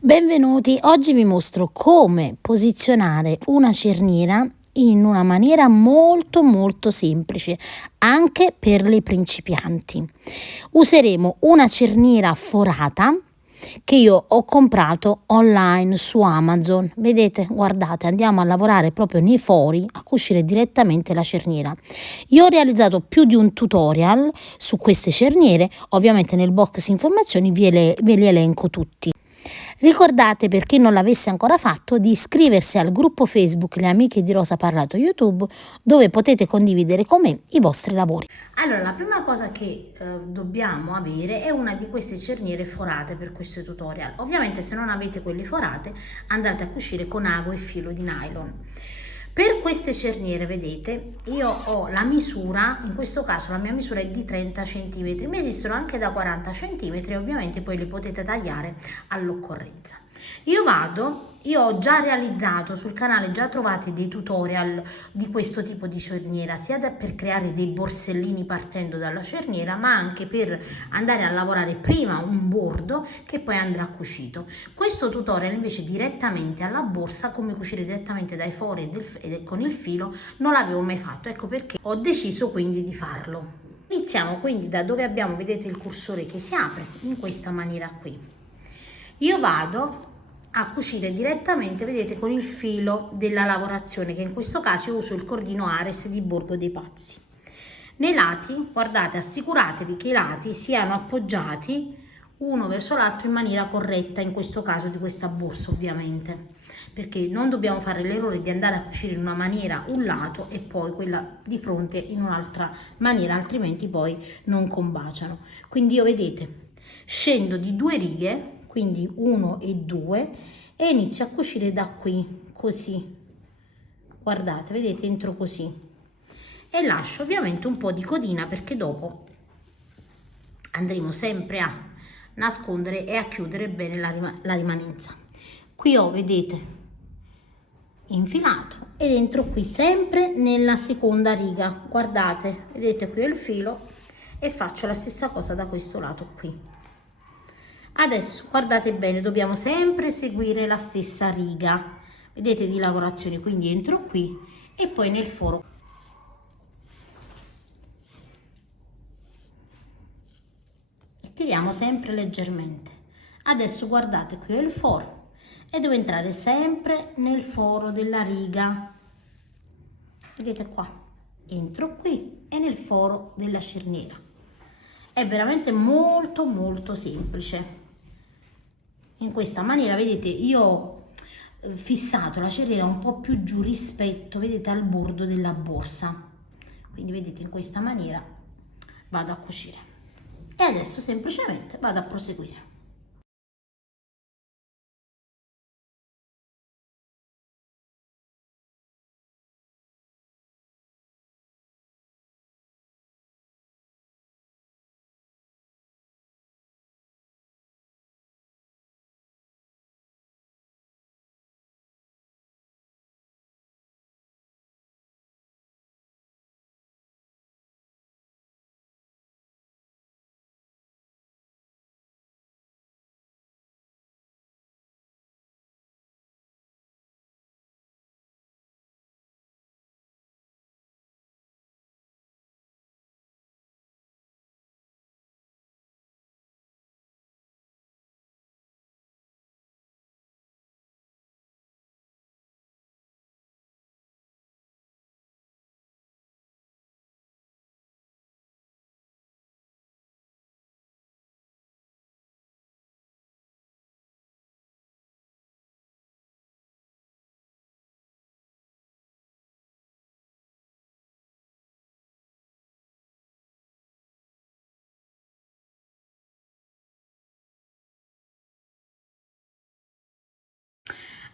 Benvenuti, oggi vi mostro come posizionare una cerniera in una maniera molto semplice, anche per le principianti. Useremo una cerniera forata che io ho comprato online su Amazon. Vedete, guardate, andiamo a lavorare proprio nei fori a cucire direttamente la cerniera. Io ho realizzato più di un tutorial su queste cerniere, ovviamente nel box informazioni ve li elenco tutti. Ricordate, per chi non l'avesse ancora fatto, di iscriversi al gruppo Facebook Le Amiche di Rosa Parlato YouTube, dove potete condividere con me i vostri lavori. Allora, la prima cosa che dobbiamo avere è una di queste cerniere forate per questo tutorial. Ovviamente se non avete quelle forate andate a cucire con ago e filo di nylon. Per queste cerniere, vedete, io ho la misura, in questo caso la mia misura è di 30 cm, ma esistono anche da 40 cm e ovviamente poi le potete tagliare all'occorrenza. Io ho già realizzato sul canale, già trovate dei tutorial di questo tipo di cerniera, sia per creare dei borsellini partendo dalla cerniera, ma anche per andare a lavorare prima un bordo che poi andrà cucito. Questo tutorial invece direttamente alla borsa, come cucire direttamente dai fori e con il filo, non l'avevo mai fatto, ecco perché ho deciso quindi di farlo. Iniziamo quindi da dove abbiamo, vedete il cursore che si apre, in questa maniera qui. Io vado a cucire direttamente, vedete, con il filo della lavorazione, che in questo caso io uso il cordino Ares di Borgo dei Pazzi. Nei lati, guardate, assicuratevi che i lati siano appoggiati uno verso l'altro in maniera corretta, in questo caso di questa borsa ovviamente, perché non dobbiamo fare l'errore di andare a cucire in una maniera un lato e poi quella di fronte in un'altra maniera, altrimenti poi non combaciano. Quindi io, vedete, scendo di 2 righe, quindi 1 e 2, e inizio a cucire da qui, così, guardate, vedete, entro così e lascio ovviamente un po' di codina, perché dopo andremo sempre a nascondere e a chiudere bene la rimanenza. Qui ho, vedete, infilato ed entro qui sempre nella seconda riga, guardate, vedete, qui ho il filo e faccio la stessa cosa da questo lato qui. Adesso guardate bene, dobbiamo sempre seguire la stessa riga, vedete, di lavorazione, quindi entro qui e poi nel foro e tiriamo sempre leggermente. Adesso guardate, qui ho il foro e devo entrare sempre nel foro della riga, vedete qua, entro qui e nel foro della cerniera. È veramente molto semplice. In questa maniera, vedete, io ho fissato la cerniera un po' più giù rispetto, vedete, al bordo della borsa, quindi vedete, in questa maniera vado a cucire e adesso semplicemente vado a proseguire.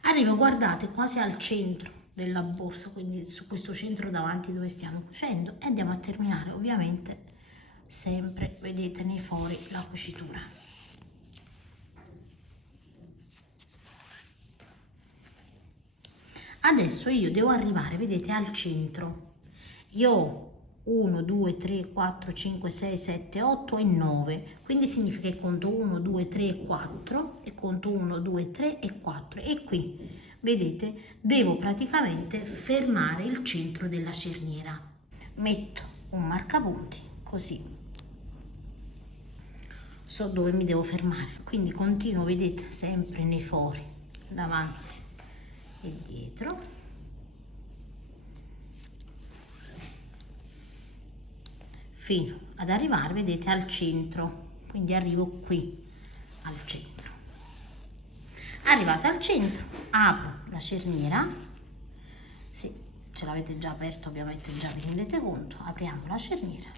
Arrivo, guardate, quasi al centro della borsa, quindi su questo centro davanti dove stiamo cucendo, e andiamo a terminare ovviamente sempre, vedete, nei fori la cucitura. Adesso io devo arrivare, vedete, al centro. Io ho 1 2 3 4 5 6 7 8 e 9, quindi significa che conto 1 2 3 e 4 e conto 1 2 3 e 4 e qui vedete devo praticamente fermare il centro della cerniera. Metto un marcapunti così so dove mi devo fermare, quindi continuo, vedete, sempre nei fori davanti e dietro, fino ad arrivare, vedete, al centro, quindi arrivo qui al centro. Arrivata al centro apro la cerniera, sì, ce l'avete già aperto, ovviamente già vi rendete conto, apriamo la cerniera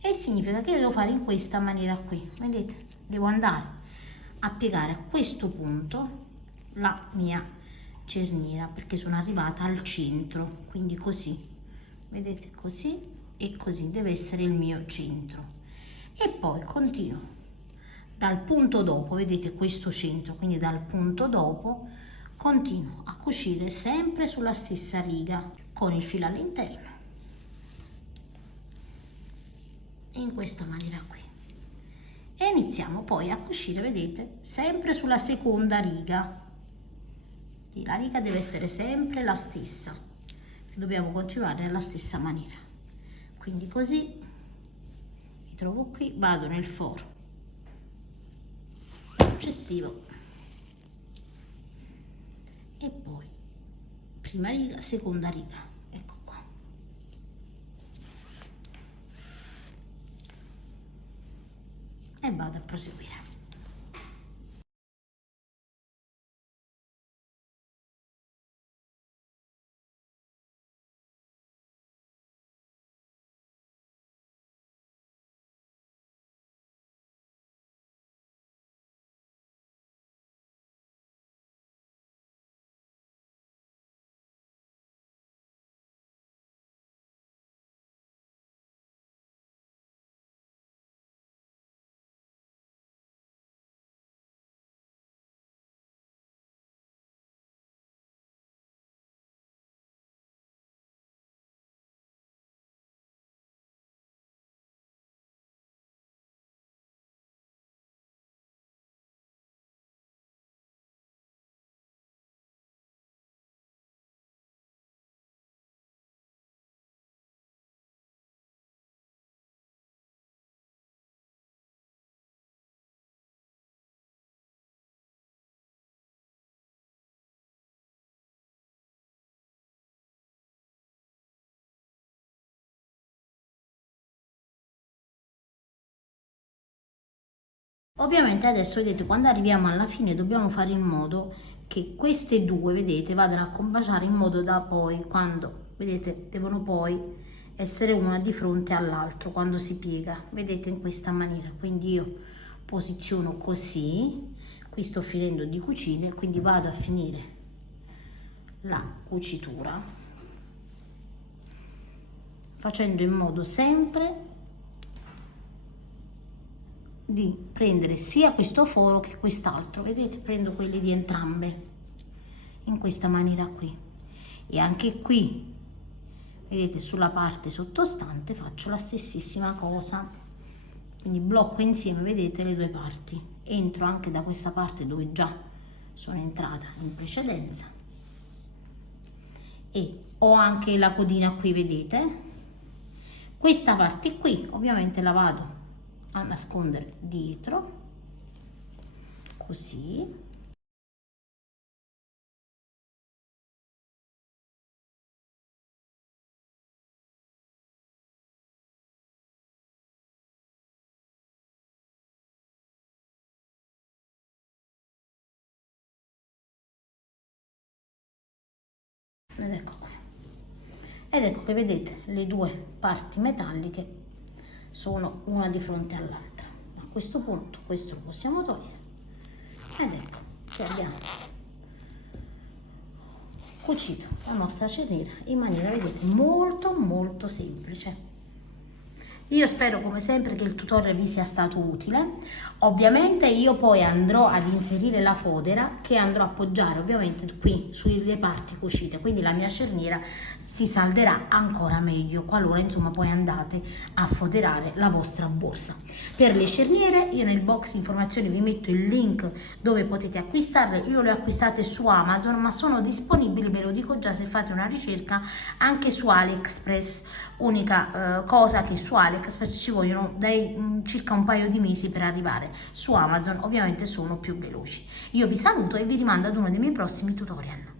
e significa che devo fare in questa maniera qui, vedete, devo andare a piegare a questo punto la mia cerniera perché sono arrivata al centro, quindi così, vedete, così e così deve essere il mio centro e poi continuo dal punto dopo, vedete questo centro, quindi dal punto dopo continuo a cucire sempre sulla stessa riga con il filo all'interno in questa maniera qui e iniziamo poi a cucire, vedete, sempre sulla seconda riga. La riga deve essere sempre la stessa, dobbiamo continuare nella stessa maniera, quindi così mi trovo qui, vado nel foro successivo e poi prima riga, seconda riga, ecco qua. E vado a proseguire. Ovviamente adesso vedete quando arriviamo alla fine dobbiamo fare in modo che queste due, vedete, vadano a combaciare in modo da poi quando, vedete, devono poi essere una di fronte all'altro quando si piega, vedete, in questa maniera. Quindi io posiziono così, qui sto finendo di cucire, quindi vado a finire la cucitura facendo in modo sempre di prendere sia questo foro che quest'altro, vedete, prendo quelli di entrambe in questa maniera qui e anche qui, vedete, sulla parte sottostante faccio la stessissima cosa, quindi blocco insieme, vedete, le due parti, entro anche da questa parte dove già sono entrata in precedenza e ho anche la codina qui, vedete, questa parte qui ovviamente la vado a nascondere dietro così ed ecco qua, ed ecco che vedete le due parti metalliche sono una di fronte all'altra. A questo punto questo lo possiamo togliere ed ecco che abbiamo cucito la nostra cerniera in maniera, vedete, molto semplice. Io spero come sempre che il tutorial vi sia stato utile. Ovviamente io poi andrò ad inserire la fodera che andrò a appoggiare ovviamente qui sulle parti cucite, quindi la mia cerniera si salderà ancora meglio qualora insomma poi andate a foderare la vostra borsa. Per le cerniere io nel box informazioni vi metto il link dove potete acquistarle. Io le ho acquistate su Amazon, ma sono disponibili, ve lo dico già, se fate una ricerca anche su AliExpress. Unica cosa che su AliExpress ci vogliono circa un paio di mesi per arrivare. Su Amazon ovviamente sono più veloci. Io vi saluto e vi rimando ad uno dei miei prossimi tutorial.